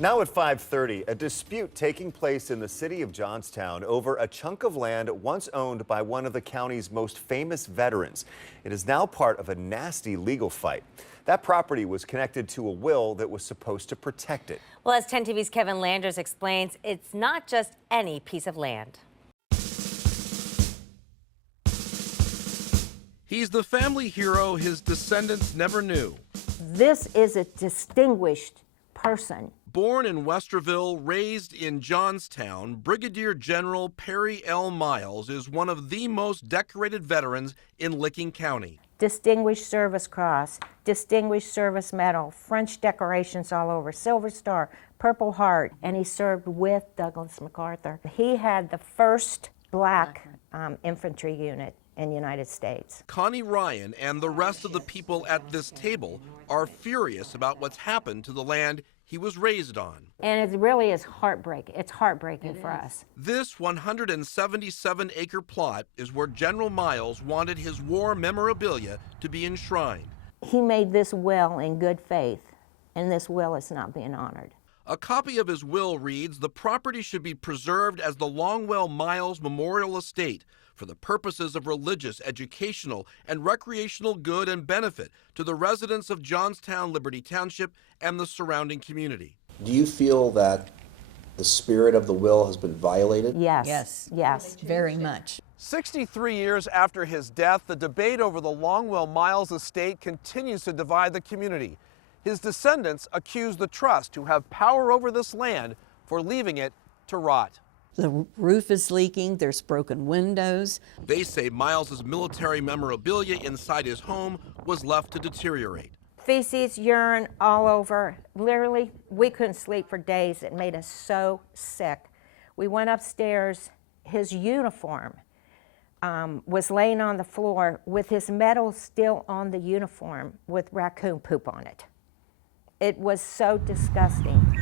Now at 5:30, a dispute taking place in the city of Johnstown over a chunk of land once owned by one of the county's most famous veterans. It is now part of a nasty legal fight. That property was connected to a will that was supposed to protect it. Well, as 10 TV's Kevin Landers explains, it's not just any piece of land. He's the family hero his descendants never knew. This is a distinguished person. Born in Westerville, raised in Johnstown, Brigadier General Perry L. Miles is one of the most decorated veterans in Licking County. Distinguished Service Cross, Distinguished Service Medal, French decorations all over, Silver Star, Purple Heart, and he served with Douglas MacArthur. He had the first black infantry unit in the United States. Connie Ryan and the rest of the people at this table are furious about what's happened to the land he was raised on. And it really is heartbreaking. It's heartbreaking for us. This 177-acre plot is where General Miles wanted his war memorabilia to be enshrined. He made this will in good faith, and this will is not being honored. A copy of his will reads, the property should be preserved as the Longwell Miles Memorial Estate for the purposes of religious, educational, and recreational good and benefit to the residents of Johnstown, Liberty Township, and the surrounding community. Do you feel that the spirit of the will has been violated? Yes. Yes. Very much. 63 years after his death, the debate over the Longwell Miles estate continues to divide the community. His descendants accuse the trust, who have power over this land, for leaving it to rot. The roof is leaking, there's broken windows. They say Miles's military memorabilia inside his home was left to deteriorate. Feces, urine all over. Literally, we couldn't sleep for days. It made us so sick. We went upstairs. His uniform was laying on the floor with his medal still on the uniform with raccoon poop on it. It was so disgusting.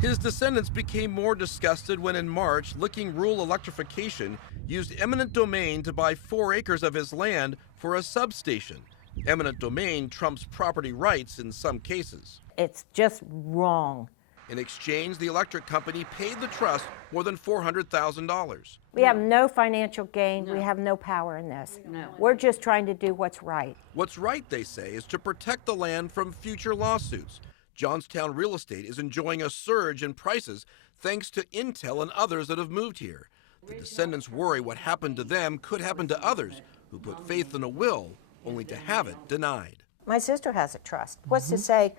His descendants became more disgusted when in March, Licking Rural Electrification used eminent domain to buy 4 acres of his land for a substation. Eminent domain trumps property rights in some cases. It's just wrong. In exchange, the electric company paid the trust more than $400,000. We have no financial gain. We have no power in this. We're just trying to do what's right. What's right, they say, is to protect the land from future lawsuits. Johnstown real estate is enjoying a surge in prices thanks to Intel and others that have moved here. The descendants worry what happened to them could happen to others who put faith in a will only to have it denied. My sister has a trust. What's to say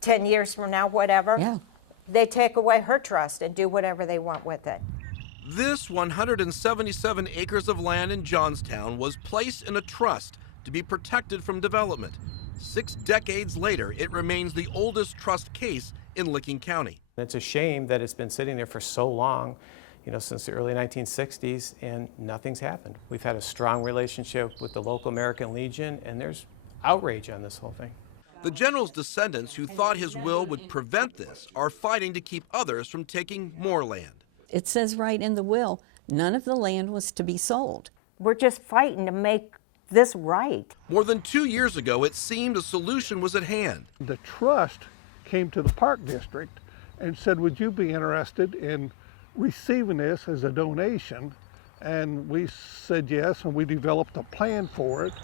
10 years from now, whatever, they take away her trust and do whatever they want with it. This 177 acres of land in Johnstown was placed in a trust to be protected from development. 6 decades later, it remains the oldest trust case in Licking County. It's a shame that it's been sitting there for so long, since the early 1960s, and nothing's happened. We've had a strong relationship with the local American Legion, and there's outrage on this whole thing. The general's descendants, who thought his will would prevent this, are fighting to keep others from taking more land. It says right in the will, none of the land was to be sold. We're just fighting to make this right. More than 2 years ago, it seemed a solution was at hand. The trust came to the Park District and said, would you be interested in receiving this as a donation? And we said yes, and we developed a plan for it.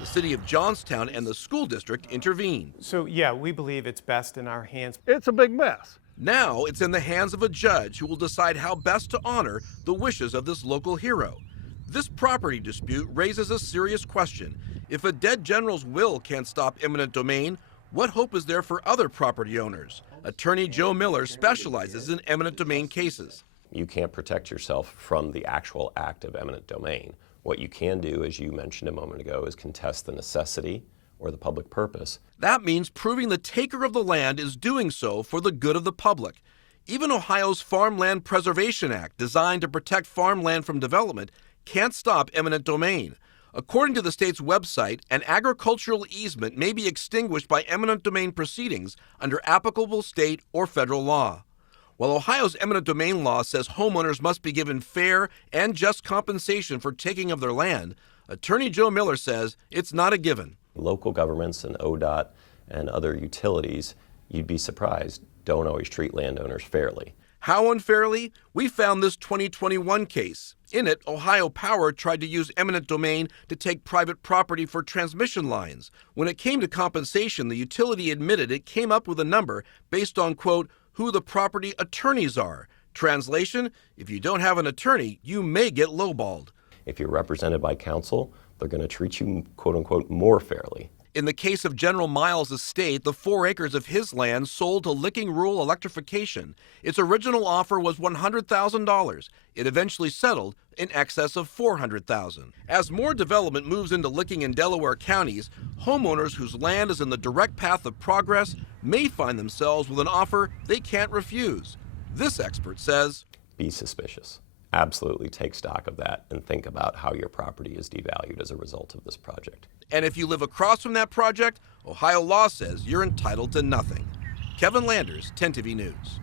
The city of Johnstown and the school district intervened. So yeah, we believe it's best in our hands. It's a big mess. Now it's in the hands of a judge who will decide how best to honor the wishes of this local hero. This property dispute raises a serious question. If a dead general's will can't stop eminent domain, what hope is there for other property owners? Attorney Joe Miller specializes in eminent domain cases. You can't protect yourself from the actual act of eminent domain. What you can do, as you mentioned a moment ago, is contest the necessity or the public purpose. That means proving the taker of the land is doing so for the good of the public. Even Ohio's Farmland Preservation Act, designed to protect farmland from development, can't stop eminent domain. According to the state's website, an agricultural easement may be extinguished by eminent domain proceedings under applicable state or federal law. While Ohio's eminent domain law says homeowners must be given fair and just compensation for taking of their land, Attorney Joe Miller says it's not a given. Local governments and ODOT and other utilities you'd be surprised, don't always treat landowners fairly. How unfairly? We found this 2021 case. In it, Ohio Power tried to use eminent domain to take private property for transmission lines. When it came to compensation, the utility admitted it came up with a number based on, quote, who the property attorneys are. Translation, if you don't have an attorney, you may get lowballed. If you're represented by counsel, they're going to treat you, quote unquote, more fairly. In the case of General Miles' estate, the 4 acres of his land sold to Licking Rural Electrification. Its original offer was $100,000. It eventually settled in excess of $400,000. As more development moves into Licking and Delaware counties, homeowners whose land is in the direct path of progress may find themselves with an offer they can't refuse. This expert says, be suspicious. Absolutely take stock of that and think about how your property is devalued as a result of this project. And if you live across from that project, Ohio law says you're entitled to nothing. Kevin Landers, 10 TV News.